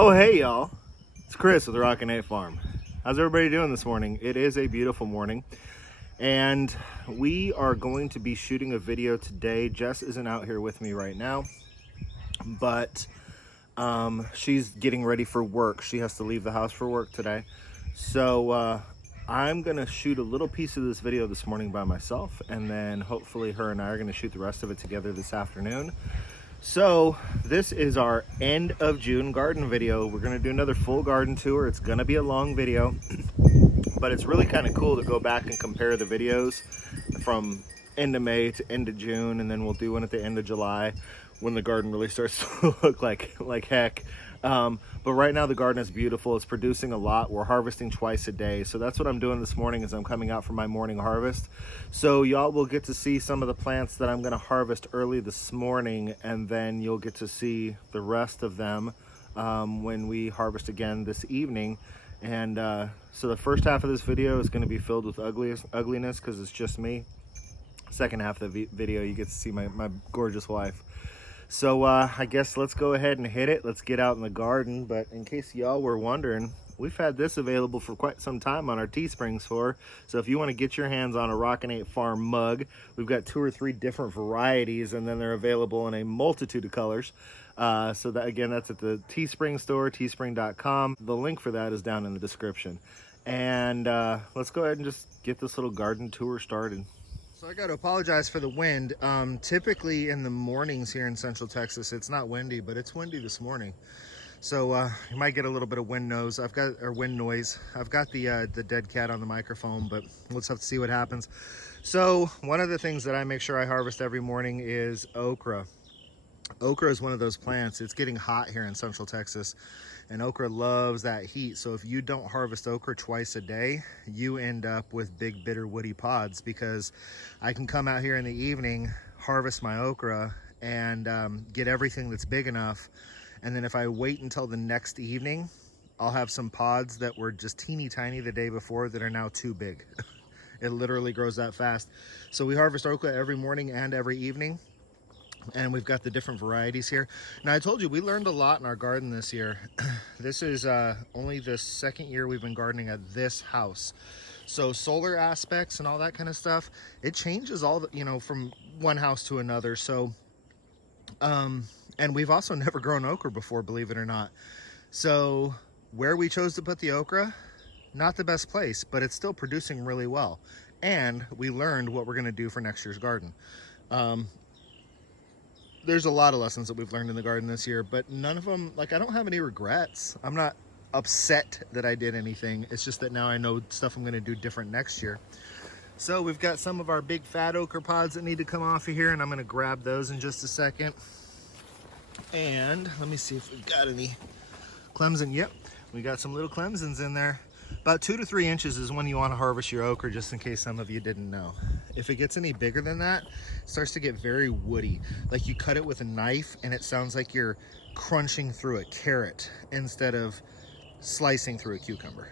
Oh hey y'all, it's Chris with the Rockin Farm. How's everybody doing this morning? It is a beautiful morning and we are going to be shooting a video today. Jess isn't out here with me right now, but she's getting ready for work. She has to leave the house for work today. So I'm gonna shoot a little piece of this video this morning by myself, and then hopefully her and I are gonna shoot the rest of it together this afternoon. So this is our end of June garden video. We're gonna do another full garden tour. It's gonna be a long video, but it's really kind of cool to go back and compare the videos from end of May to end of June, and then we'll do one at the end of July when the garden really starts to look like heck. But right now the garden is beautiful. It's producing a lot. We're harvesting twice a day. So that's what I'm doing this morning, is I'm coming out for my morning harvest. So y'all will get to see some of the plants that I'm gonna harvest early this morning, and then you'll get to see the rest of them when we harvest again this evening. And so the first half of this video is gonna be filled with ugliness because it's just me. Second half of the video, you get to see my gorgeous wife. So I guess let's go ahead and hit it. Let's get out in the garden. But in case y'all were wondering, we've had this available for quite some time on our Teespring store. So if you want to get your hands on a Rockin Farm mug, we've got 2 or 3 different varieties, and then they're available in a multitude of colors. So that, again, that's at the Teespring store, teespring.com. The link for that is down in the description. And let's go ahead and just get this little garden tour started. So I got to apologize for the wind. Typically in the mornings here in Central Texas, it's not windy, but it's windy this morning. So you might get a little bit of wind noise. I've got the dead cat on the microphone, but we'll just have to see what happens. So one of the things that I make sure I harvest every morning is okra. Okra is one of those plants. It's getting hot here in Central Texas, and okra loves that heat. So if you don't harvest okra twice a day, you end up with big, bitter, woody pods, because I can come out here in the evening, harvest my okra, and get everything that's big enough. And then if I wait until the next evening, I'll have some pods that were just teeny tiny the day before that are now too big. It literally grows that fast. So we harvest okra every morning and every evening. And we've got the different varieties here. Now, I told you we learned a lot in our garden this year. This is only the second year we've been gardening at this house. So solar aspects and all that kind of stuff, it changes all the, from one house to another. So, and we've also never grown okra before, believe it or not. So where we chose to put the okra, not the best place, but it's still producing really well. And we learned what we're gonna do for next year's garden. There's a lot of lessons that we've learned in the garden this year, but none of them, I don't have any regrets. I'm not upset that I did anything. It's just that now I know stuff I'm gonna do different next year. So we've got some of our big fat okra pods that need to come off of here, and I'm gonna grab those in just a second. And let me see if we've got any Clemson. Yep, we got some little Clemsons in there. About 2 to 3 inches is when you want to harvest your okra, just in case some of you didn't know. If it gets any bigger than that, it starts to get very woody. Like you cut it with a knife and it sounds like you're crunching through a carrot instead of slicing through a cucumber.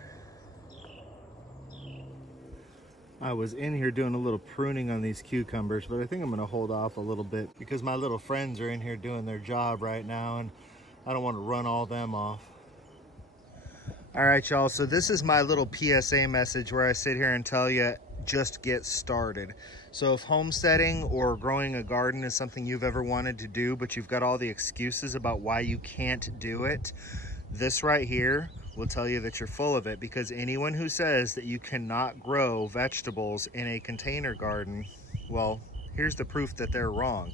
I was in here doing a little pruning on these cucumbers, but I think I'm going to hold off a little bit because my little friends are in here doing their job right now, and I don't want to run all them off. All right, y'all, so this is my little PSA message where I sit here and tell you, just get started. So if homesteading or growing a garden is something you've ever wanted to do, but you've got all the excuses about why you can't do it, this right here will tell you that you're full of it, because anyone who says that you cannot grow vegetables in a container garden, well, here's the proof that they're wrong.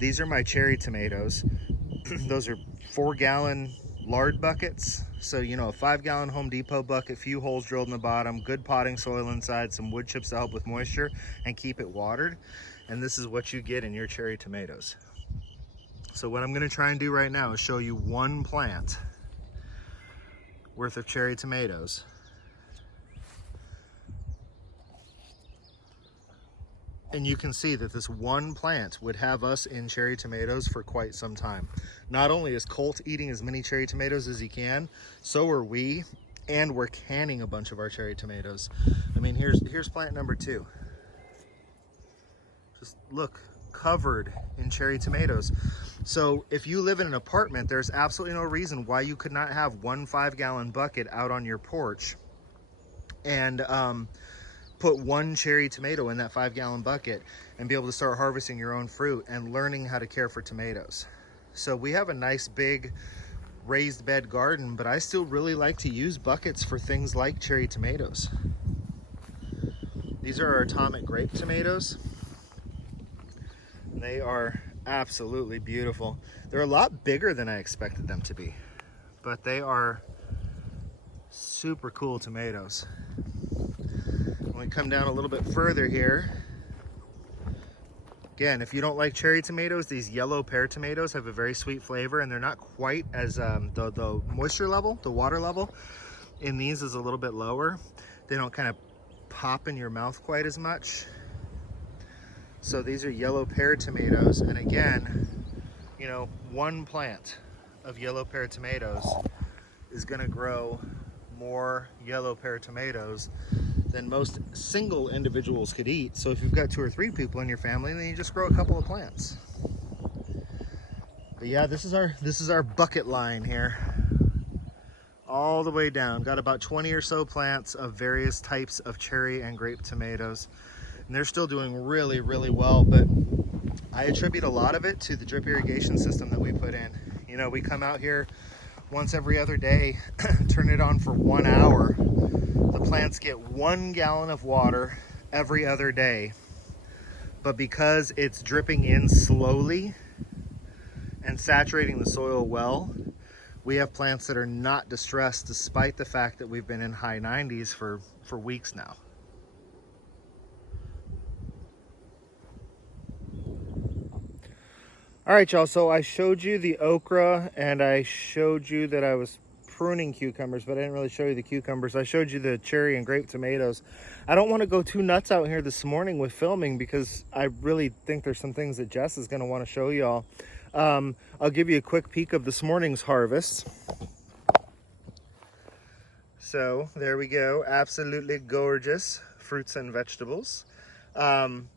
These are my cherry tomatoes. Those are 4-gallon lard buckets. So, a 5-gallon Home Depot bucket, few holes drilled in the bottom, good potting soil inside, some wood chips to help with moisture and keep it watered. And this is what you get in your cherry tomatoes. So what I'm going to try and do right now is show you one plant worth of cherry tomatoes. And you can see that this one plant would have us in cherry tomatoes for quite some time. Not only is Colt eating as many cherry tomatoes as he can, so are we, and we're canning a bunch of our cherry tomatoes. I mean, here's plant number 2. Just look covered in cherry tomatoes. So if you live in an apartment, there's absolutely no reason why you could not have one 5-gallon bucket out on your porch and put one cherry tomato in that 5-gallon bucket and be able to start harvesting your own fruit and learning how to care for tomatoes. So we have a nice big raised bed garden, but I still really like to use buckets for things like cherry tomatoes. These are our atomic grape tomatoes. They are absolutely beautiful. They're a lot bigger than I expected them to be, but they are super cool tomatoes. When we come down a little bit further here, again, if you don't like cherry tomatoes, these yellow pear tomatoes have a very sweet flavor, and they're not quite as, the moisture level, the water level in these is a little bit lower. They don't kind of pop in your mouth quite as much. So these are yellow pear tomatoes, and again, you know, one plant of yellow pear tomatoes is going to grow more yellow pear tomatoes than most single individuals could eat. So if you've got 2 or 3 people in your family, then you just grow a couple of plants. But yeah, this is our bucket line here, all the way down. Got about 20 or so plants of various types of cherry and grape tomatoes. And they're still doing really, really well, but I attribute a lot of it to the drip irrigation system that we put in. You know, we come out here once every other day, turn it on for 1 hour. The plants get 1 gallon of water every other day, but because it's dripping in slowly and saturating the soil well, we have plants that are not distressed despite the fact that we've been in high 90s for weeks now. All right, y'all, so I showed you the okra and I showed you that I was pruning cucumbers, but I didn't really show you the cucumbers. I showed you the cherry and grape tomatoes. I don't want to go too nuts out here this morning with filming because I really think there's some things that Jess is going to want to show y'all. I'll give you a quick peek of this morning's harvest. So there we go, absolutely gorgeous fruits and vegetables. You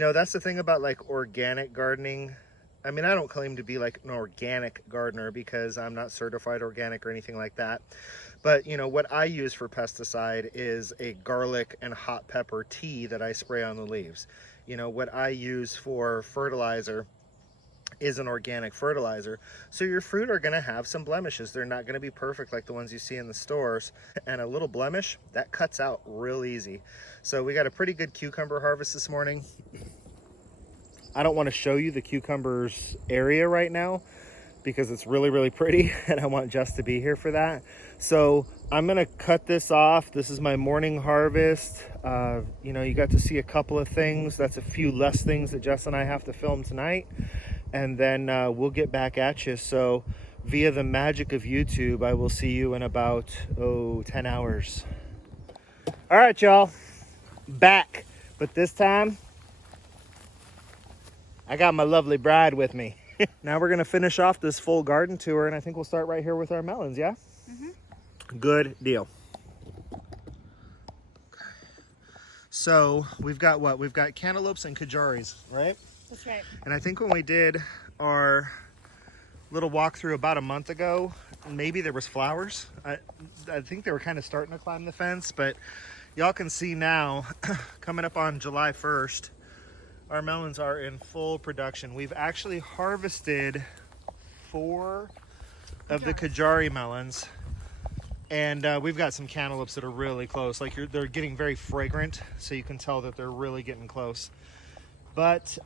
know, that's the thing about like organic gardening. I mean, I don't claim to be like an organic gardener because I'm not certified organic or anything like that. But, you know, what I use for pesticide is a garlic and hot pepper tea that I spray on the leaves. You know, what I use for fertilizer is an organic fertilizer. So your fruit are going to have some blemishes. They're not going to be perfect like the ones you see in the stores. And a little blemish, that cuts out real easy. So we got a pretty good cucumber harvest this morning. I don't want to show you the cucumbers area right now because it's really, really pretty and I want Jess to be here for that. So I'm going to cut this off. This is my morning harvest. You know, you got to see a couple of things. That's a few less things that Jess and I have to film tonight. And then we'll get back at you. So via the magic of YouTube, I will see you in about, 10 hours. All right, y'all, back. But this time, I got my lovely bride with me. Now we're gonna finish off this full garden tour, and I think we'll start right here with our melons, yeah? Mm-hmm. Good deal. So we've got what? We've got cantaloupes and kajaris, right? That's right. And I think when we did our little walkthrough about a month ago, maybe there was flowers. I think they were kind of starting to climb the fence, but y'all can see now, coming up on July 1st, our melons are in full production. We've actually harvested 4 of the Kajari melons, and we've got some cantaloupes that are really close. Like they're getting very fragrant, so you can tell that they're really getting close. But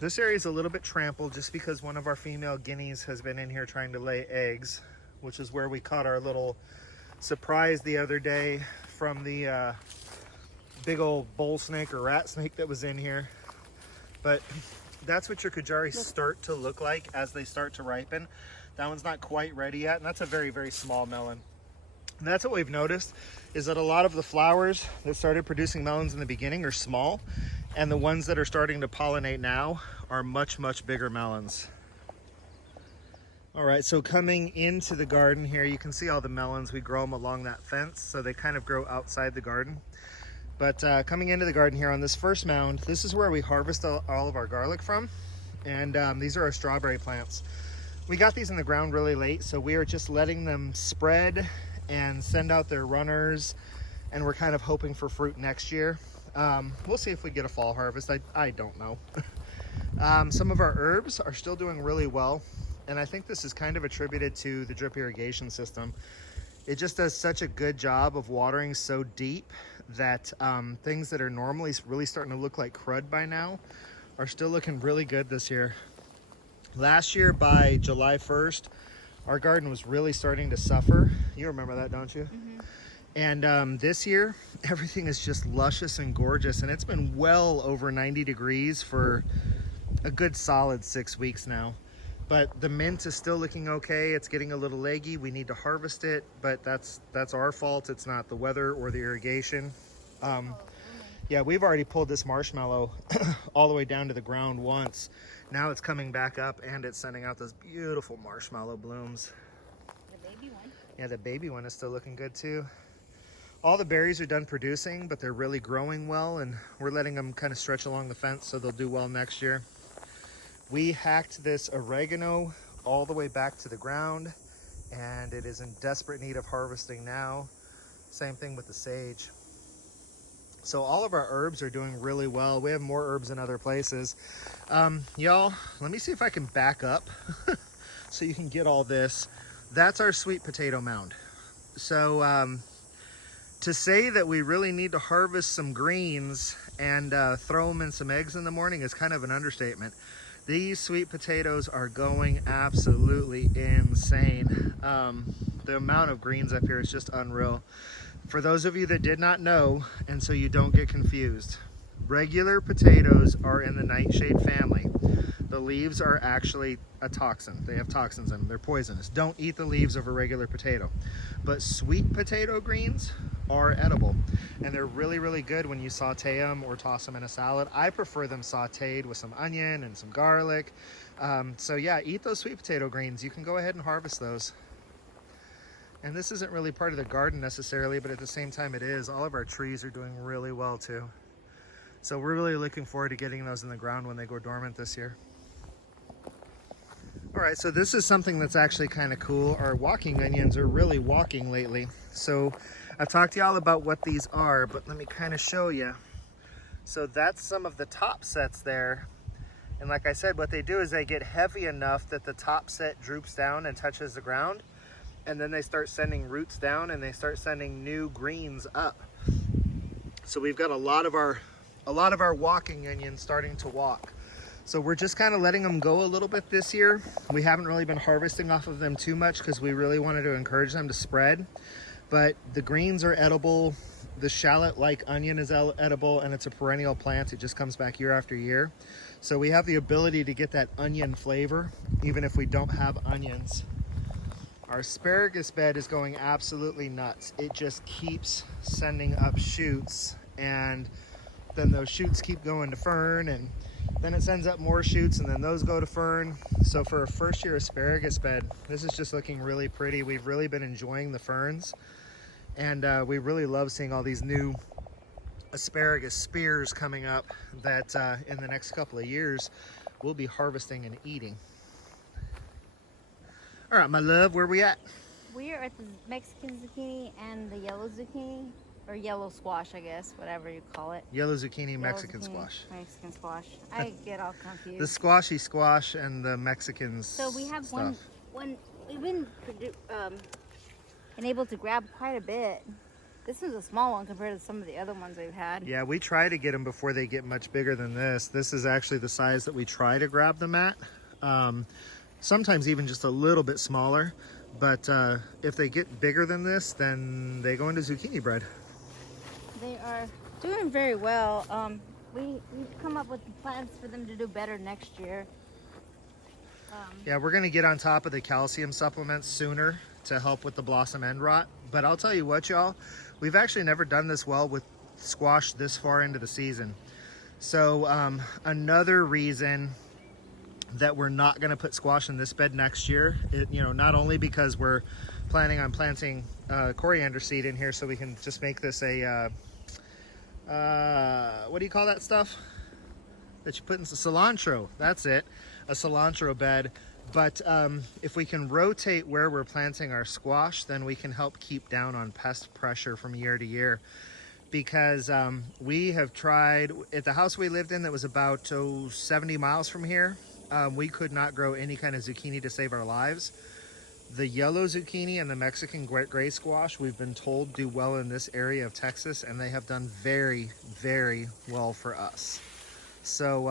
this area is a little bit trampled just because one of our female guineas has been in here trying to lay eggs, which is where we caught our little surprise the other day from the big old bull snake or rat snake that was in here. But that's what your Kajari start to look like as they start to ripen. That one's not quite ready yet, and that's a very, very small melon. And that's what we've noticed, is that a lot of the flowers that started producing melons in the beginning are small, and the ones that are starting to pollinate now are much, much bigger melons. All right, so coming into the garden here, you can see all the melons. We grow them along that fence, so they kind of grow outside the garden. But coming into the garden here on this first mound, this is where we harvest all of our garlic from. And these are our strawberry plants. We got these in the ground really late, so we are just letting them spread and send out their runners. And we're kind of hoping for fruit next year. We'll see if we get a fall harvest. I don't know. Some of our herbs are still doing really well. And I think this is kind of attributed to the drip irrigation system. It just does such a good job of watering so deep that things that are normally really starting to look like crud by now are still looking really good this year. Last year by July 1st, our garden was really starting to suffer. You remember that, don't you? Mm-hmm. And this year, everything is just luscious and gorgeous, and it's been well over 90 degrees for a good solid 6 weeks now. But the mint is still looking okay. It's getting a little leggy. We need to harvest it, but that's our fault. It's not the weather or the irrigation. Yeah, we've already pulled this marshmallow all the way down to the ground once. Now it's coming back up and it's sending out those beautiful marshmallow blooms. The baby one. Yeah, the baby one is still looking good too. All the berries are done producing, but they're really growing well, and we're letting them kind of stretch along the fence so they'll do well next year. We hacked this oregano all the way back to the ground, and it is in desperate need of harvesting now. Same thing with the sage. So all of our herbs are doing really well. We have more herbs in other places. Y'all, let me see if I can back up so you can get all this. That's our sweet potato mound. So to say that we really need to harvest some greens and throw them in some eggs in the morning is kind of an understatement. These sweet potatoes are going absolutely insane. The amount of greens up here is just unreal. For those of you that did not know, and so you don't get confused, regular potatoes are in the nightshade family. The leaves are actually a toxin. They have toxins in them. They're poisonous. Don't eat the leaves of a regular potato. But sweet potato greens are edible, and they're really, really good when you saute them or toss them in a salad. I prefer them sauteed with some onion and some garlic. So yeah, eat those sweet potato greens. You can go ahead and harvest those. And this isn't really part of the garden necessarily, but at the same time it is. All of our trees are doing really well too. So we're really looking forward to getting those in the ground when they go dormant this year. All right, so this is something that's actually kind of cool. Our walking onions are really walking lately. So I've talked to y'all about what these are, but let me kind of show you. So that's some of the top sets there. And like I said, what they do is they get heavy enough that the top set droops down and touches the ground. And then they start sending roots down and they start sending new greens up. So we've got a lot of our walking onions starting to walk. So we're just kind of letting them go a little bit this year. We haven't really been harvesting off of them too much because we really wanted to encourage them to spread. But the greens are edible. The shallot-like onion is edible, and it's a perennial plant. It just comes back year after year. So we have the ability to get that onion flavor even if we don't have onions. Our asparagus bed is going absolutely nuts. It just keeps sending up shoots, and then those shoots keep going to fern, and then it sends up more shoots, and then those go to fern. So for a first year asparagus bed, this is just looking really pretty. We've really been enjoying the ferns, and we really love seeing all these new asparagus spears coming up that in the next couple of years we'll be harvesting and eating. All right, my love, where are we at? We are at the Mexican zucchini and the yellow zucchini, or yellow squash, I guess, whatever you call it. Yellow zucchini, Mexican squash. Mexican squash. I get all confused. The squashy squash and the Mexicans. So we have stuff. we've been able to grab quite a bit. This one's a small one compared to some of the other ones we've had. Yeah, we try to get them before they get much bigger than this. This is actually the size that we try to grab them at. Sometimes even just a little bit smaller, but if they get bigger than this, then they go into zucchini bread. They are doing very well. We've come up with plans for them to do better next year. Yeah, we're gonna get on top of the calcium supplements sooner to help with the blossom end rot. But I'll tell you what, y'all, we've actually never done this well with squash this far into the season. So another reason that we're not going to put squash in this bed next year, not only because we're planning on planting coriander seed in here so we can just make this a what do you call that stuff that you put in cilantro? That's it, a cilantro bed. But if we can rotate where we're planting our squash, then we can help keep down on pest pressure from year to year. Because we have tried, at the house we lived in that was about 70 miles from here, we could not grow any kind of zucchini to save our lives. The yellow zucchini and the Mexican gray squash, we've been told, do well in this area of Texas, and they have done very, very well for us. So,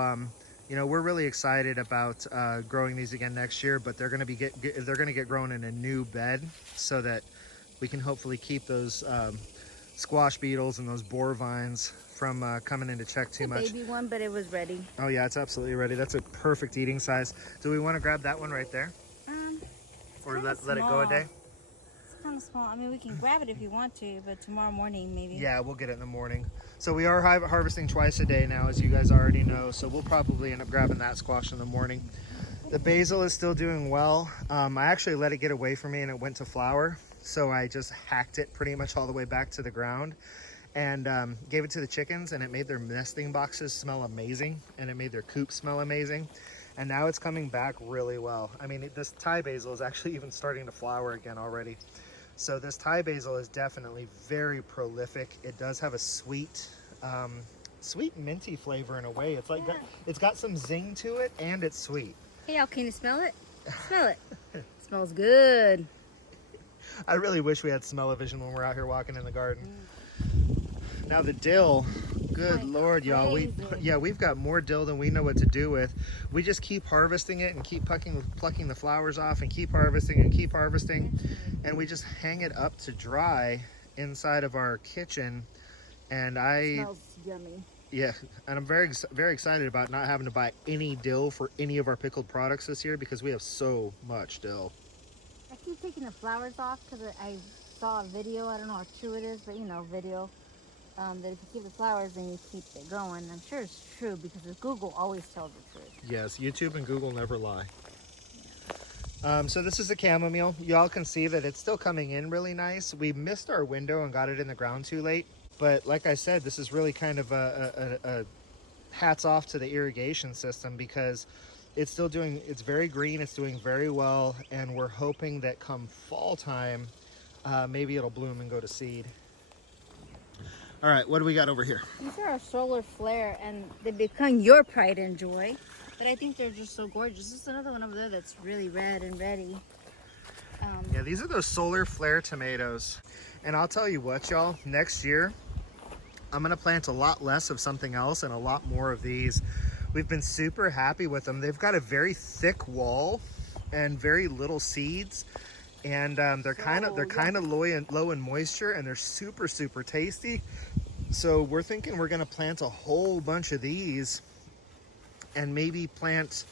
you know, we're really excited about growing these again next year, but they're going to get grown in a new bed so that we can hopefully keep those squash beetles and those boar vines from coming in to check too much. Baby one, but it was ready. Oh yeah, it's absolutely ready. That's a perfect eating size. Do we want to grab that one right there? Or let it go a day? It's kind of small. I mean, we can grab it if you want to, but tomorrow morning maybe. Yeah, we'll get it in the morning. So we are harvesting twice a day now, as you guys already know. So we'll probably end up grabbing that squash in the morning. The basil is still doing well. I actually let it get away from me and it went to flower. So I just hacked it pretty much all the way back to the ground and gave it to the chickens, and it made their nesting boxes smell amazing, and it made their coop smell amazing. And now it's coming back really well. I mean, this Thai basil is actually even starting to flower again already. So this Thai basil is definitely very prolific. It does have a sweet, sweet minty flavor in a way. It's like it's got some zing to it, and it's sweet. Hey, y'all, can you smell it? Smell it. It smells good. I really wish we had smell-o-vision when we're out here walking in the garden. Now the dill, good Lord, y'all. We've got more dill than we know what to do with. We just keep harvesting it and keep plucking the flowers off and keep harvesting and keep harvesting. And we just hang it up to dry inside of our kitchen. And It smells yummy. Yeah, and I'm very, very excited about not having to buy any dill for any of our pickled products this year because we have so much dill. I keep taking the flowers off because I saw a video. I don't know how true it is, but you know, video. That if you keep the flowers, then you keep it going. I'm sure it's true because Google always tells the truth. Yes, YouTube and Google never lie. So this is a chamomile. Y'all can see that it's still coming in really nice. We missed our window and got it in the ground too late. But like I said, this is really kind of a hats off to the irrigation system because it's still doing, it's very green, it's doing very well. And we're hoping that come fall time, maybe it'll bloom and go to seed. All right, what do we got over here? These are our solar flare, and they become your pride and joy. But I think they're just so gorgeous. This is another one over there that's really red and ready. Yeah, these are those solar flare tomatoes. And I'll tell you what, y'all, next year, I'm gonna plant a lot less of something else and a lot more of these. We've been super happy with them. They've got a very thick wall and very little seeds. And they're kind of low in moisture, and they're super, super tasty. So we're thinking we're gonna plant a whole bunch of these and maybe plant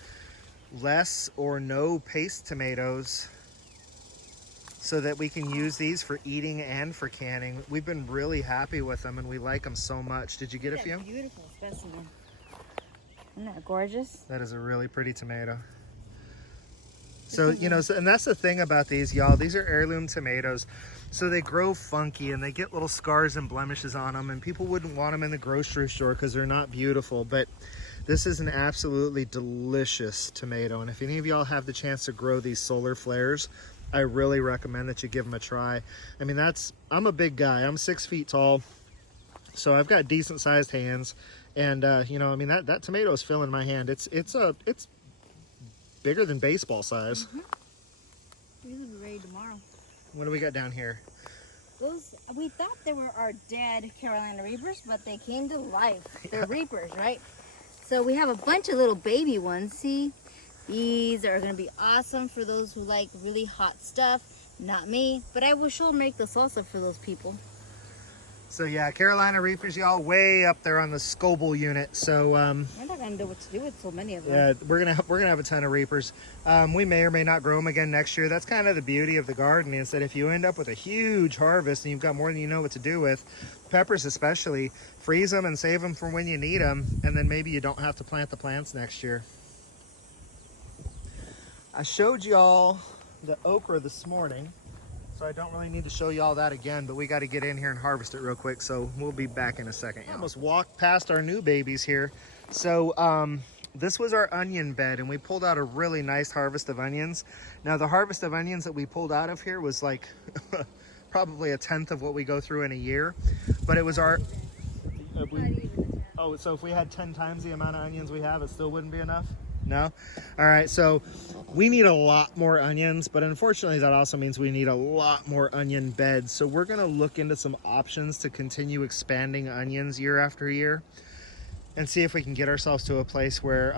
less or no paste tomatoes so that we can use these for eating and for canning. We've been really happy with them and we like them so much. Did you get a few? Beautiful specimen. Isn't that gorgeous? That is a really pretty tomato. So, you know, and that's the thing about these, y'all. These are heirloom tomatoes. So they grow funky and they get little scars and blemishes on them, and people wouldn't want them in the grocery store because they're not beautiful. But this is an absolutely delicious tomato. And if any of y'all have the chance to grow these solar flares, I really recommend that you give them a try. I mean, I'm a big guy. I'm 6 feet tall. So I've got decent sized hands. And, you know, I mean, that tomato is filling my hand. It's bigger than baseball size. These will be ready tomorrow. What do we got down here? Those, we thought they were our dead Carolina Reapers, but they came to life. They're Reapers, right? So we have a bunch of little baby ones. See, these are gonna be awesome for those who like really hot stuff. Not me, but I will sure make the salsa for those people. So yeah, Carolina Reapers, y'all, way up there on the Scoville unit. So We're not gonna know what to do with so many of them. yeah, we're gonna have a ton of Reapers. We may or may not grow them again next year. That's kind of the beauty of the garden, is that if you end up with a huge harvest and you've got more than you know what to do with, peppers especially, freeze them and save them for when you need them, and then maybe you don't have to plant the plants next year. I showed y'all the okra this morning. So I don't really need to show you all that again, but we got to get in here and harvest it real quick. So we'll be back in a second. Almost walked past our new babies here. So this was our onion bed, and we pulled out a really nice harvest of onions. Now the harvest of onions that we pulled out of here was like probably a tenth of what we go through in a year, but it was our... Oh, so if we had 10 times the amount of onions we have, it still wouldn't be enough? No? All right, so we need a lot more onions, but unfortunately that also means we need a lot more onion beds. So we're gonna look into some options to continue expanding onions year after year and see if we can get ourselves to a place where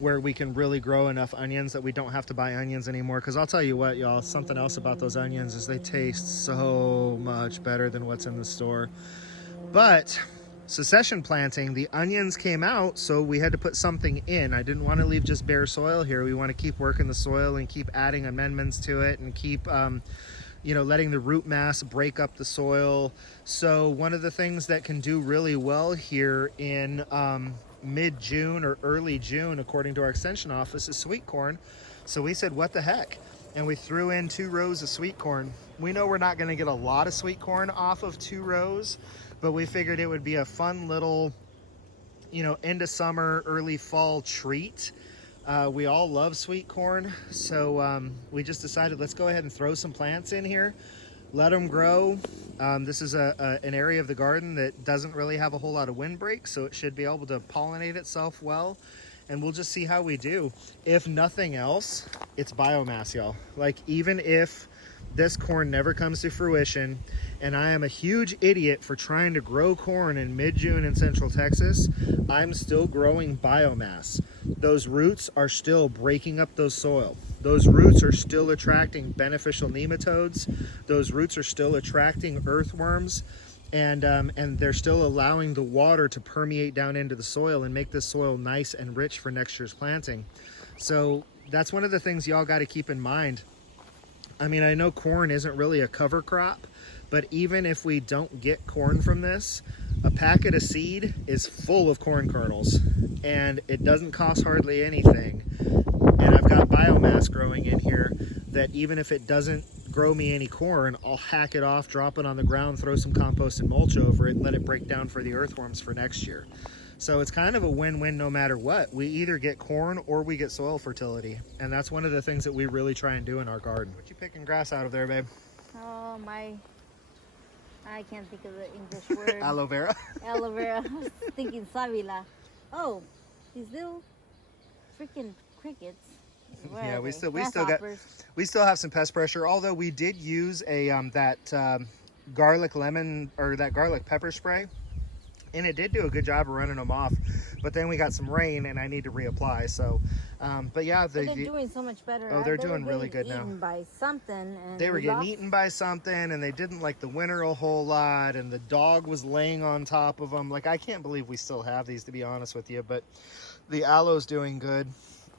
we can really grow enough onions that we don't have to buy onions anymore. Because I'll tell you what, y'all, something else about those onions is they taste so much better than what's in the store. But succession planting, the onions came out, so we had to put something in. I didn't want to leave just bare soil here. We want to keep working the soil and keep adding amendments to it and keep you know, letting the root mass break up the soil. So one of the things that can do really well here in mid-June or early June, according to our extension office, is sweet corn. So we said, what the heck? And we threw in 2 rows of sweet corn. We know we're not going to get a lot of sweet corn off of 2 rows, but we figured it would be a fun little, you know, end of summer, early fall treat. We all love sweet corn, so we just decided let's go ahead and throw some plants in here, let them grow. This is an area of the garden that doesn't really have a whole lot of windbreak, so it should be able to pollinate itself well, and we'll just see how we do. If nothing else, it's biomass, y'all. Like, even if this corn never comes to fruition, and I am a huge idiot for trying to grow corn in mid-June in Central Texas, I'm still growing biomass. Those roots are still breaking up those soil. Those roots are still attracting beneficial nematodes. Those roots are still attracting earthworms, and they're still allowing the water to permeate down into the soil and make this soil nice and rich for next year's planting. So that's one of the things y'all got to keep in mind. I mean, I know corn isn't really a cover crop, but even if we don't get corn from this, a packet of seed is full of corn kernels, and it doesn't cost hardly anything. And I've got biomass growing in here that even if it doesn't grow me any corn, I'll hack it off, drop it on the ground, throw some compost and mulch over it, and let it break down for the earthworms for next year. So it's kind of a win-win no matter what. We either get corn or we get soil fertility. And that's one of the things that we really try and do in our garden. What you picking grass out of there, babe? Oh, I can't think of the English word. Aloe vera? Aloe vera. I was thinking savila. Oh, these little freaking crickets. Where Yeah, are we they? still have some pest pressure, although we did use a garlic lemon or that garlic pepper spray. And it did do a good job of running them off, but then we got some rain and I need to reapply. So, but yeah, they're doing so much better. Oh, they're doing really good now. By something, and they were getting eaten by something, and they didn't like the winter a whole lot, and the dog was laying on top of them. Like, I can't believe we still have these, to be honest with you. But the aloe's doing good.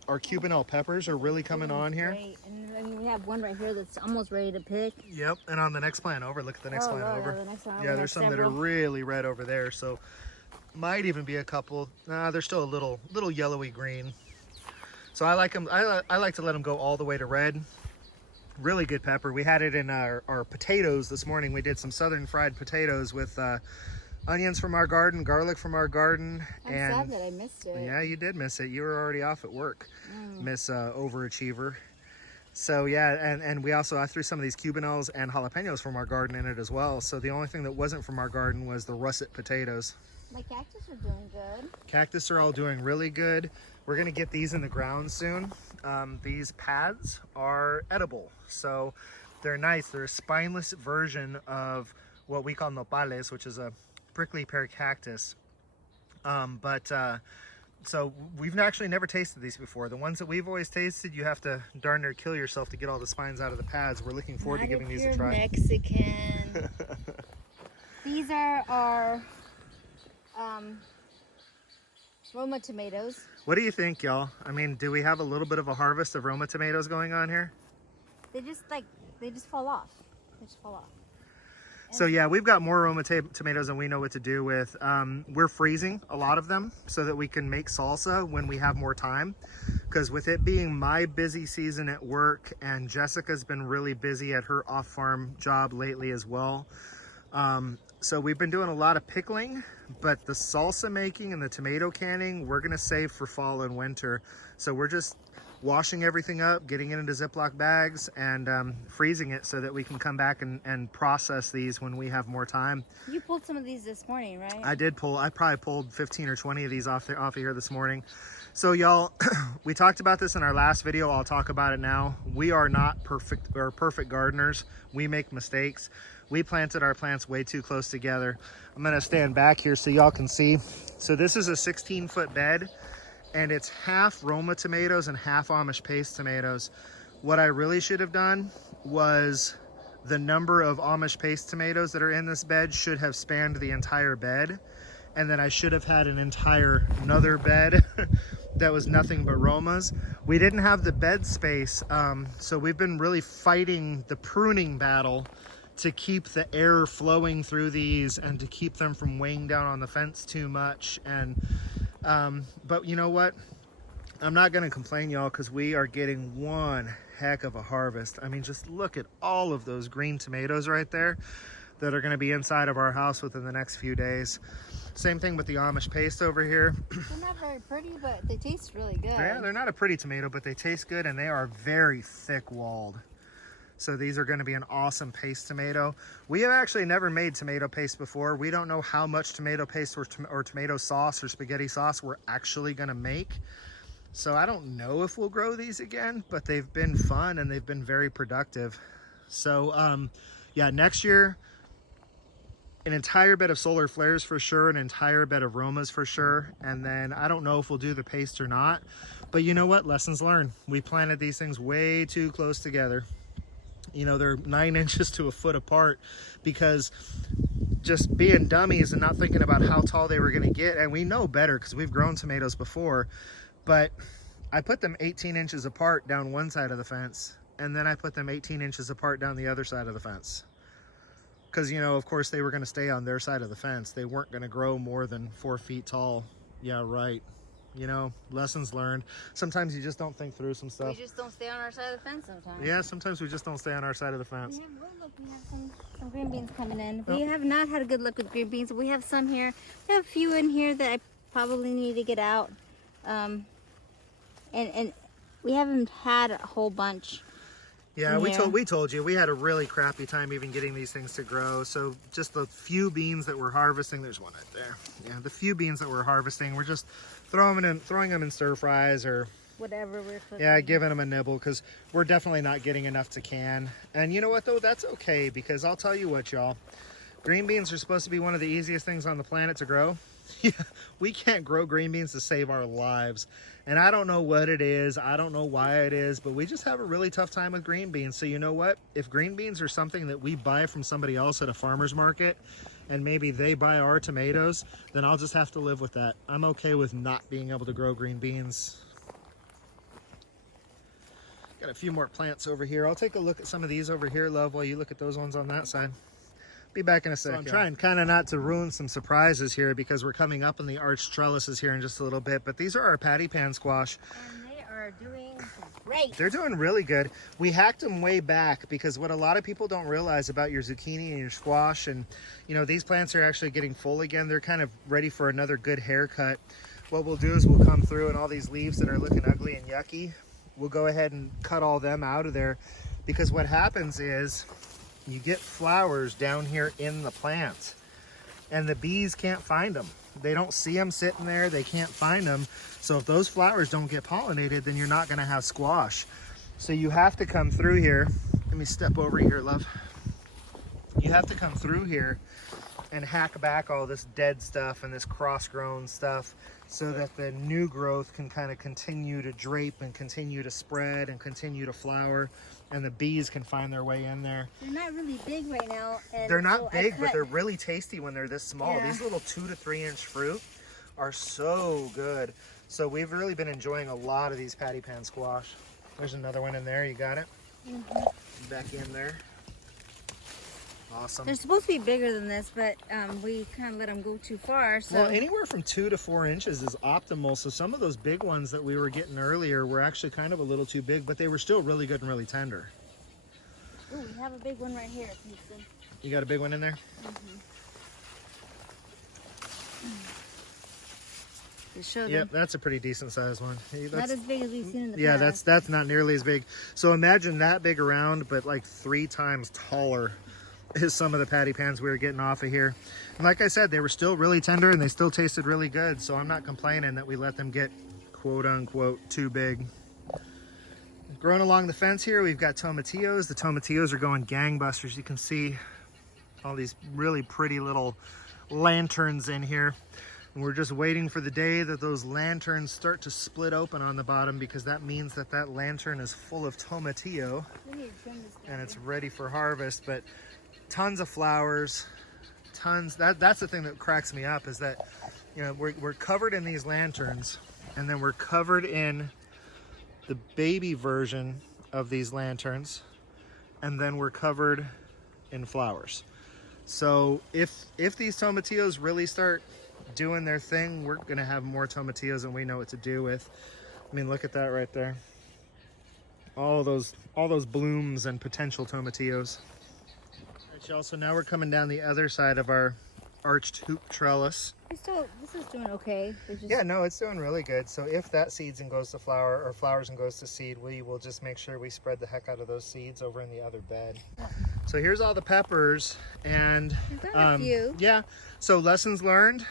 Our Cubanelle peppers are really coming on here. Great. And I mean, we have one right here that's almost ready to pick. Yep, and on the next plant over, look at the next plant over. The next one Yeah, there's some that are really red over there, so might even be a couple. Nah, they're still a little yellowy green. So I like them. I like to let them go all the way to red. Really good pepper. We had it in our potatoes this morning. We did some southern fried potatoes with onions from our garden, garlic from our garden. I'm sad that I missed it. Yeah, you did miss it. You were already off at work, Miss Overachiever. So yeah, and we also, I threw some of these cubanelles and jalapenos from our garden in it as well. So the only thing that wasn't from our garden was the russet potatoes. My cactus are doing good. Cactus are all doing really good. We're gonna get these in the ground soon. These pads are edible, so they're nice. They're a spineless version of what we call nopales, which is a prickly pear cactus. So we've actually never tasted these before. The ones that we've always tasted, you have to darn near kill yourself to get all the spines out of the pads. We're looking forward to giving these a try. Mexican. These are our Roma tomatoes. What do you think, y'all? I mean, do we have a little bit of a harvest of Roma tomatoes going on here? They just fall off. They just fall off. So yeah, we've got more Roma tomatoes than we know what to do with. We're freezing a lot of them so that we can make salsa when we have more time. because with it being my busy season at work, and Jessica's been really busy at her off-farm job lately as well. So we've been doing a lot of pickling, but the salsa making and the tomato canning, we're gonna save for fall and winter. So we're just washing everything up, getting it into Ziploc bags, and freezing it so that we can come back and process these when we have more time. You pulled some of these this morning, right? I did pull, I probably pulled 15 or 20 of these off of here this morning. So y'all, we talked about this in our last video. I'll talk about it now. We are not perfect gardeners. We make mistakes. We planted our plants way too close together. I'm gonna stand back here so y'all can see. So this is a 16-foot bed, and it's half Roma tomatoes and half Amish paste tomatoes. What I really should have done was the number of Amish paste tomatoes that are in this bed should have spanned the entire bed. And then I should have had another bed that was nothing but Romas. We didn't have the bed space, so we've been really fighting the pruning battle to keep the air flowing through these and to keep them from weighing down on the fence too much. And but you know what? I'm not gonna complain, y'all, because we are getting one heck of a harvest. I mean, just look at all of those green tomatoes right there that are gonna be inside of our house within the next few days. Same thing with the Amish paste over here. They're not very pretty, but they taste really good. Yeah, they're not a pretty tomato, but they taste good, and they are very thick walled. So these are going to be an awesome paste tomato. We have actually never made tomato paste before. We don't know how much tomato paste or tomato sauce or spaghetti sauce we're actually going to make. So I don't know if we'll grow these again, but they've been fun and they've been very productive. So yeah, next year, an entire bed of solar flares for sure, an entire bed of Romas for sure. And then I don't know if we'll do the paste or not, but you know what? Lessons learned. We planted these things way too close together. You know, they're 9 inches to a foot apart because just being dummies and not thinking about how tall they were going to get. And we know better because we've grown tomatoes before, but I put them 18 inches apart down one side of the fence, and then I put them 18 inches apart down the other side of the fence. Because, you know, of course they were going to stay on their side of the fence. They weren't going to grow more than 4 feet tall. Yeah, right. You know, lessons learned. Sometimes you just don't think through some stuff. We just don't stay on our side of the fence sometimes. Yeah, sometimes we just don't stay on our side of the fence. We have some green beans coming in. We have not had a good look with green beans. We have some here. We have a few in here that I probably need to get out. And we haven't had a whole bunch. Yeah, we told you we had a really crappy time even getting these things to grow. So just the few beans that we're harvesting, there's one right there. Yeah, the few beans that we're harvesting, we're just throwing them in stir fries or whatever we're cooking. Yeah, giving them a nibble because we're definitely not getting enough to can. And you know what though? That's okay, because I'll tell you what, y'all. Green beans are supposed to be one of the easiest things on the planet to grow. Yeah, we can't grow green beans to save our lives. And I don't know what it is. I don't know why it is, but we just have a really tough time with green beans. So you know what? If green beans are something that we buy from somebody else at a farmer's market, and maybe they buy our tomatoes, then I'll just have to live with that. I'm okay with not being able to grow green beans. Got a few more plants over here. I'll take a look at some of these over here, love, while you look at those ones on that side. Be back in a sec. So I'm trying kind of not to ruin some surprises here because we're coming up in the arched trellises here in just a little bit, but these are our patty pan squash. And they are doing great. They're doing really good. We hacked them way back because what a lot of people don't realize about your zucchini and your squash, and you know, these plants are actually getting full again. They're kind of ready for another good haircut. What we'll do is we'll come through and all these leaves that are looking ugly and yucky, we'll go ahead and cut all them out of there, because what happens is you get flowers down here in the plant and the bees can't find them. They don't see them sitting there. They can't find them. So if those flowers don't get pollinated, then you're not going to have squash. So you have to come through here. Let me step over here, love. You have to come through here and hack back all this dead stuff and this cross-grown stuff so that the new growth can kind of continue to drape and continue to spread and continue to flower, and the bees can find their way in there. They're not really big right now. And they're not big, but they're really tasty when they're this small. Yeah. These little 2 to 3 inch fruit are so good. So we've really been enjoying a lot of these patty pan squash. There's another one in there. You got it? Mm-hmm. Back in there. awesome. They're supposed to be bigger than this, but we kind of let them go too far. So. Well, anywhere from 2 to 4 inches is optimal. So some of those big ones that we were getting earlier were actually kind of a little too big, but they were still really good and really tender. Oh, we have a big one right here, Houston. You got a big one in there? To show them. Yep, that's a pretty decent sized one. Hey, Not as big as we've seen in the past. yeah, that's not nearly as big. So imagine that big around, but like 3 times taller is some of the patty pans we were getting off of here. And like I said, they were still really tender and they still tasted really good. So I'm not complaining that we let them get quote unquote too big. Growing along the fence here, we've got tomatillos. The tomatillos are going gangbusters. You can see all these really pretty little lanterns in here. And we're just waiting for the day that those lanterns start to split open on the bottom, because that means that that lantern is full of tomatillo and it's ready for harvest. But tons of flowers, tons. That's the thing that cracks me up, is that, you know, we're covered in these lanterns, and then we're covered in the baby version of these lanterns, and then we're covered in flowers. So if these tomatillos really start doing their thing, we're gonna have more tomatillos than we know what to do with. I mean, look at that right there. All those blooms and potential tomatillos. All right, y'all, so now we're coming down the other side of our arched hoop trellis. This is doing okay. Yeah, no, it's doing really good. So if that seeds and goes to flower, or flowers and goes to seed, we will just make sure we spread the heck out of those seeds over in the other bed. So here's all the peppers, and a few. Yeah, so lessons learned.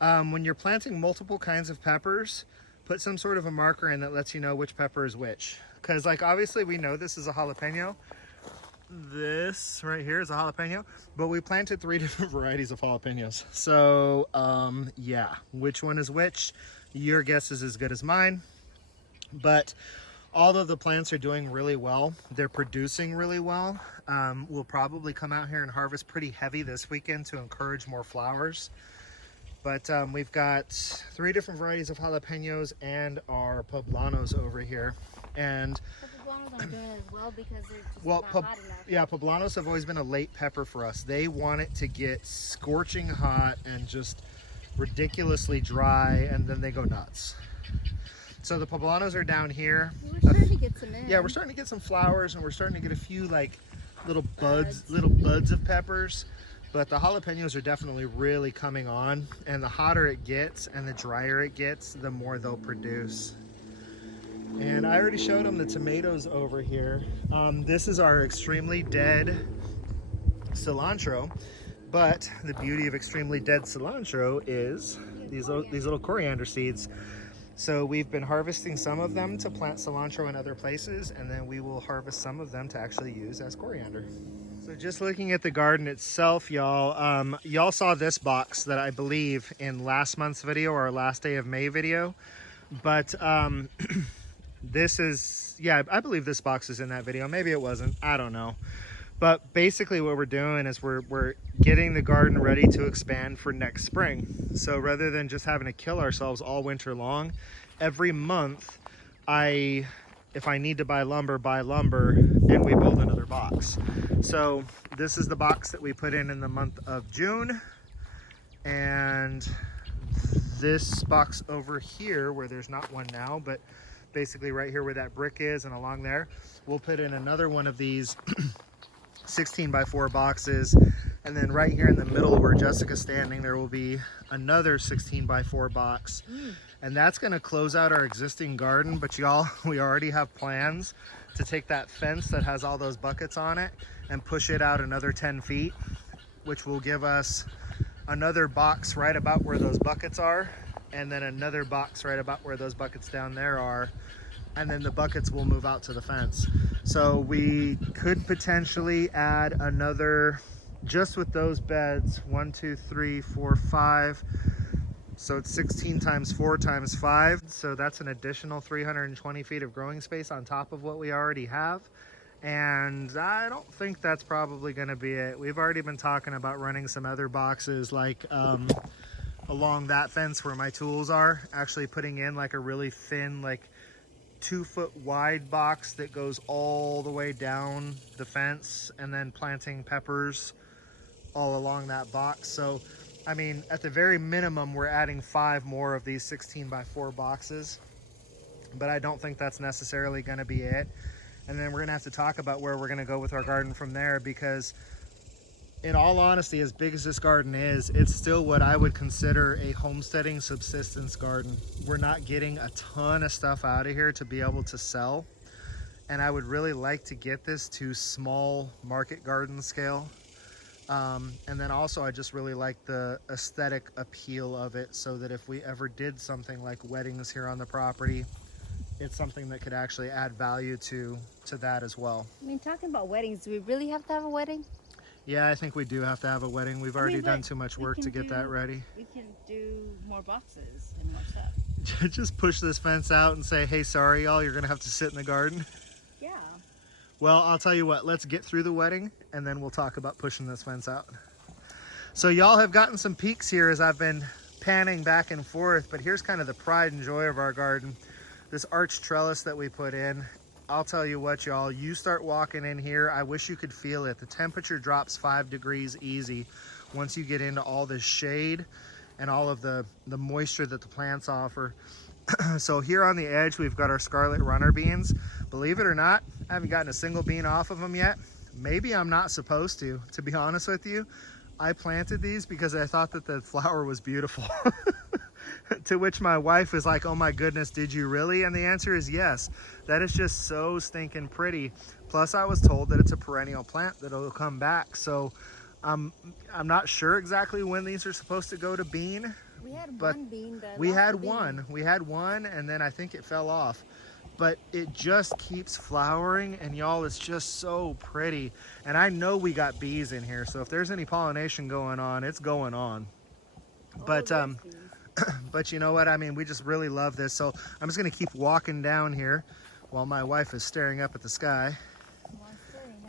When you're planting multiple kinds of peppers, put some sort of a marker in that lets you know which pepper is which. Because, like, obviously we know this is a jalapeno. This right here is a jalapeno, but we planted 3 different varieties of jalapenos. So, yeah, which one is which? Your guess is as good as mine. But all of the plants are doing really well. They're producing really well. We'll probably come out here and harvest pretty heavy this weekend to encourage more flowers. But we've got 3 different varieties of jalapenos and our poblanos over here. And the poblanos aren't doing as well because they're just well, not hot enough. yeah, poblanos have always been a late pepper for us. They want it to get scorching hot and just ridiculously dry, and then they go nuts. So the poblanos are down here. We're starting to get some in. Yeah, we're starting to get some flowers, and we're starting to get a few like little buds of peppers. But the jalapenos are definitely really coming on, and the hotter it gets and the drier it gets, the more they'll produce. And I already showed them the tomatoes over here. This is our extremely dead cilantro, but the beauty of extremely dead cilantro is these little coriander seeds. So we've been harvesting some of them to plant cilantro in other places, and then we will harvest some of them to actually use as coriander. So just looking at the garden itself, y'all, y'all saw this box that I believe in last month's video or our last day of May video, but this is, yeah, I believe this box is in that video. Maybe it wasn't, I don't know. But basically what we're doing is we're getting the garden ready to expand for next spring. So rather than just having to kill ourselves all winter long, every month if I need to buy lumber, and we build another box. So this is the box that we put in the month of June. And this box over here, where there's not one now, but basically right here where that brick is and along there, we'll put in another one of these 16 by 4 boxes. And then right here in the middle where Jessica's standing, there will be another 16 by 4 box. And that's gonna close out our existing garden. But y'all, we already have plans to take that fence that has all those buckets on it and push it out another 10 feet, which will give us another box right about where those buckets are, and then another box right about where those buckets down there are, and then the buckets will move out to the fence. So we could potentially add another, just with those beds, 1, 2, 3, 4, 5. So it's 16 times 4 times 5. So that's an additional 320 feet of growing space on top of what we already have. And I don't think that's probably gonna be it. We've already been talking about running some other boxes like along that fence where my tools are, actually putting in like a really thin, like 2-foot wide box that goes all the way down the fence, and then planting peppers all along that box. So, I mean, at the very minimum, we're adding 5 more of these 16 by 4 boxes, but I don't think that's necessarily going to be it. And then we're going to have to talk about where we're going to go with our garden from there, because in all honesty, as big as this garden is, it's still what I would consider a homesteading subsistence garden. We're not getting a ton of stuff out of here to be able to sell. And I would really like to get this to small market garden scale. And then also I just really like the aesthetic appeal of it, so that if we ever did something like weddings here on the property, it's something that could actually add value to that as well. I mean, talking about weddings, do we really have to have a wedding? Yeah, I think we do have to have a wedding. We've already done too much work to get that ready. We can do more boxes and more stuff. Just push this fence out and say, hey, sorry, y'all, you're going to have to sit in the garden. Yeah. Well, I'll tell you what, let's get through the wedding and then we'll talk about pushing this fence out. So y'all have gotten some peeks here as I've been panning back and forth, but here's kind of the pride and joy of our garden. This arch trellis that we put in. I'll tell you what, y'all, you start walking in here, I wish you could feel it. The temperature drops 5 degrees easy once you get into all this shade and all of the moisture that the plants offer. So here on the edge, we've got our scarlet runner beans. Believe it or not, I haven't gotten a single bean off of them yet. Maybe I'm not supposed to be honest with you. I planted these because I thought that the flower was beautiful. To which my wife was like, oh my goodness, did you really? And the answer is yes. That is just so stinking pretty. Plus I was told that it's a perennial plant that'll come back. So I'm not sure exactly when these are supposed to go to bean. We had one bean. We had one and then I think it fell off. But it just keeps flowering, and y'all, it's just so pretty. And I know we got bees in here, so if there's any pollination going on, it's going on. But you know what, I mean, we just really love this. So I'm just gonna keep walking down here while my wife is staring up at the sky.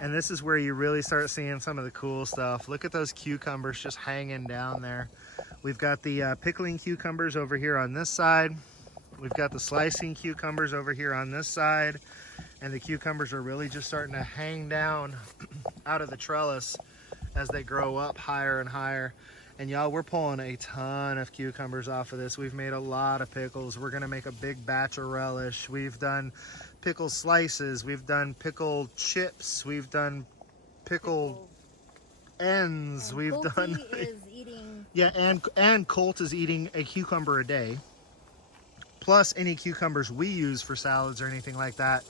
And this is where you really start seeing some of the cool stuff. Look at those cucumbers just hanging down there. We've got the pickling cucumbers over here on this side. We've got the slicing cucumbers over here on this side. And the cucumbers are really just starting to hang down out of the trellis as they grow up higher and higher. And y'all, we're pulling a ton of cucumbers off of this. We've made a lot of pickles. We're gonna make a big batch of relish. We've done pickle slices. We've done pickled chips. We've done pickled ends. We've done. Is eating. Yeah, and Colt is eating a cucumber a day, plus any cucumbers we use for salads or anything like that.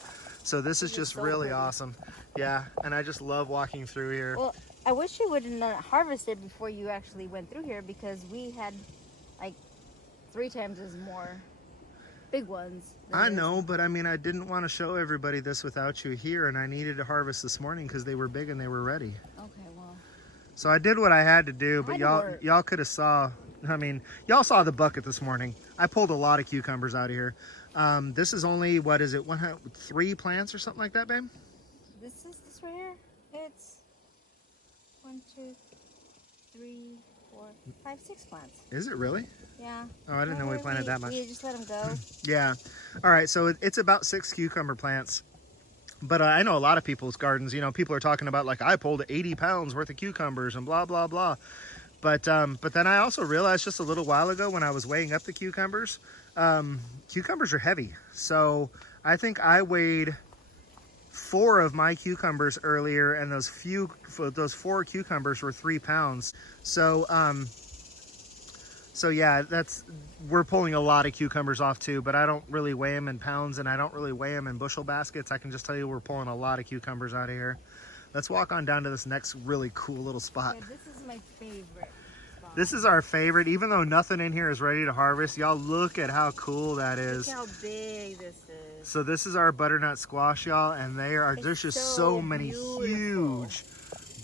So this is just really awesome. Yeah, and I just love walking through here. Well, I wish you would have harvested before you actually went through here, because we had like 3 times as more big ones. I know, but I mean, I didn't want to show everybody this without you here, and I needed to harvest this morning because they were big and they were ready. Okay, well. So I did what I had to do, but y'all could have saw, I mean, y'all saw the bucket this morning. I pulled a lot of cucumbers out of here. This is only, what is it, 3 plants or something like that, babe? This right here, it's 1, 2, 3, 4, 5, 6 plants. Is it really? Yeah. Oh, I didn't know we planted that much. We just let them go. Yeah. All right, so it's about 6 cucumber plants. But I know a lot of people's gardens, you know, people are talking about like, I pulled 80 pounds worth of cucumbers and blah, blah, blah. But then I also realized just a little while ago when I was weighing up the cucumbers, cucumbers are heavy. So I think I weighed 4 of my cucumbers earlier, and those 4 cucumbers were 3 pounds. So yeah, we're pulling a lot of cucumbers off too, but I don't really weigh them in pounds, and I don't really weigh them in bushel baskets. I can just tell you we're pulling a lot of cucumbers out of here. Let's walk on down to this next really cool little spot. Yeah, this is my favorite spot. This is our favorite, even though nothing in here is ready to harvest. Y'all, look at how cool that is. Look how big this is. So this is our butternut squash, y'all, and there's just so many huge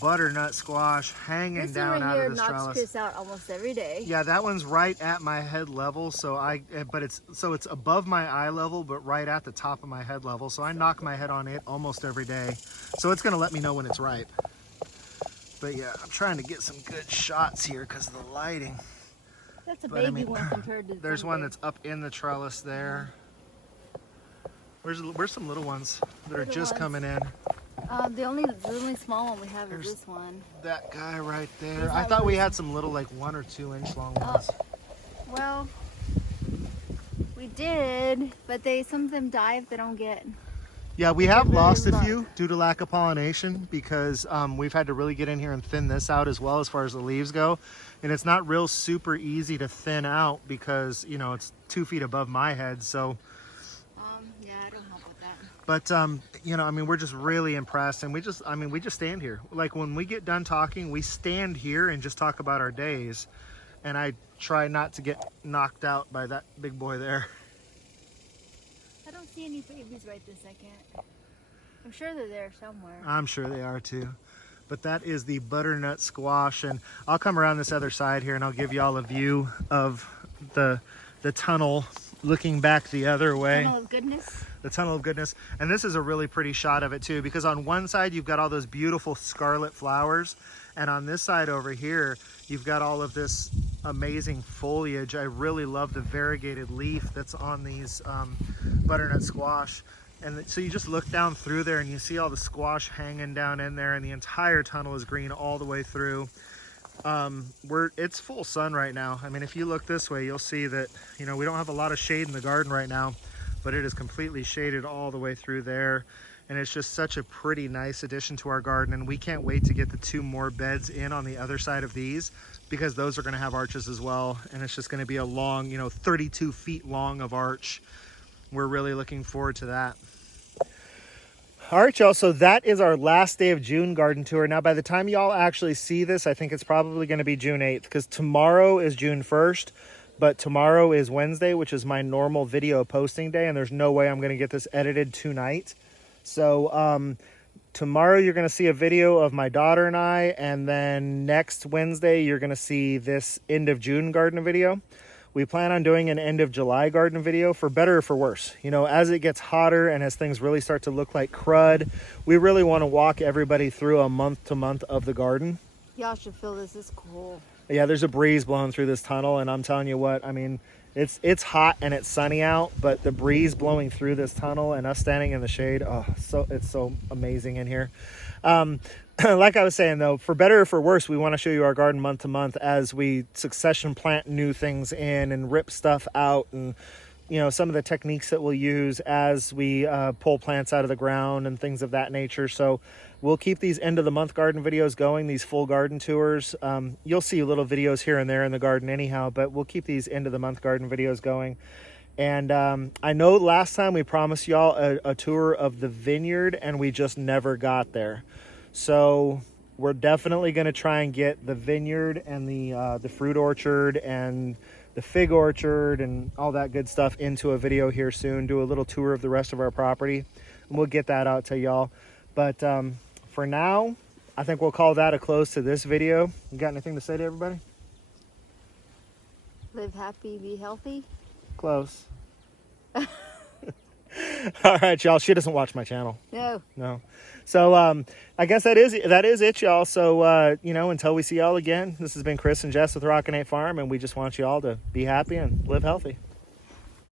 butternut squash hanging down out of this trellis. Knocks Chris out almost every day. Yeah, that one's right at my head level, so it's above my eye level, but right at the top of my head level. So I knock my head on it almost every day. So it's gonna let me know when it's ripe. But yeah, I'm trying to get some good shots here because of the lighting. That's a baby one compared to. There's one that's up in the trellis there. Where's some little ones that are Little just ones. coming in? The only small one we have is this one. That guy right there. He's I not thought we really- had some little, like 1 or 2 inch long ones. Well, we did, but some of them die if they don't get. Yeah, we They're have very lost a low. few due to lack of pollination because we've had to really get in here and thin this out as well as far as the leaves go. And it's not real super easy to thin out because, you know, it's 2 feet above my head. So, Yeah, I don't help with that. but, you know, I mean, we're just really impressed. And we just stand here. Like when we get done talking, we stand here and just talk about our days. And I try not to get knocked out by that big boy there. I don't see any babies right this second. I'm sure they're there somewhere. I'm sure they are too. But that is the butternut squash, and I'll come around this other side here and I'll give y'all a view of the tunnel looking back the other way. Tunnel of goodness. The tunnel of goodness. And this is a really pretty shot of it too, because on one side you've got all those beautiful scarlet flowers, and on this side over here you've got all of this amazing foliage. I really love the variegated leaf that's on these butternut squash. And so you just look down through there and you see all the squash hanging down in there, and the entire tunnel is green all the way through. It's full sun right now. I mean, if you look this way, you'll see that, you know, we don't have a lot of shade in the garden right now, but it is completely shaded all the way through there. And it's just such a pretty nice addition to our garden. And we can't wait to get the 2 more beds in on the other side of these, because those are going to have arches as well. And it's just going to be a long, you know, 32 feet long of arch. We're really looking forward to that. All right, y'all, so that is our last day of June garden tour. Now, by the time y'all actually see this, I think it's probably going to be June 8th, because tomorrow is June 1st, but tomorrow is Wednesday, which is my normal video posting day, and there's no way I'm going to get this edited tonight. So tomorrow you're going to see a video of my daughter and I, and then next Wednesday you're going to see this end of June garden video. We plan on doing an end of July garden video, for better or for worse. You know, as it gets hotter and as things really start to look like crud, we really want to walk everybody through a month to month of the garden. Y'all should feel this is cool. Yeah, there's a breeze blowing through this tunnel, and I'm telling you what, I mean, it's hot and it's sunny out, but the breeze blowing through this tunnel and us standing in the shade, it's so amazing in here. Like I was saying though, for better or for worse, we want to show you our garden month to month as we succession plant new things in and rip stuff out, and you know, some of the techniques that we'll use as we pull plants out of the ground and things of that nature. So we'll keep these end of the month garden videos going, these full garden tours. You'll see little videos here and there in the garden anyhow, but we'll keep these end of the month garden videos going. And I know last time we promised y'all a tour of the vineyard, and we just never got there. So we're definitely going to try and get the vineyard and the fruit orchard and the fig orchard and all that good stuff into a video here soon. Do a little tour of the rest of our property, and we'll get that out to y'all. But for now, I think we'll call that a close to this video. You got anything to say to everybody? Live happy, be healthy. Close. All right, y'all. She doesn't watch my channel. No. So I guess that is it, y'all. So you know, until we see y'all again, this has been Chris and Jess with Rockin' Farm, and we just want you all to be happy and live healthy.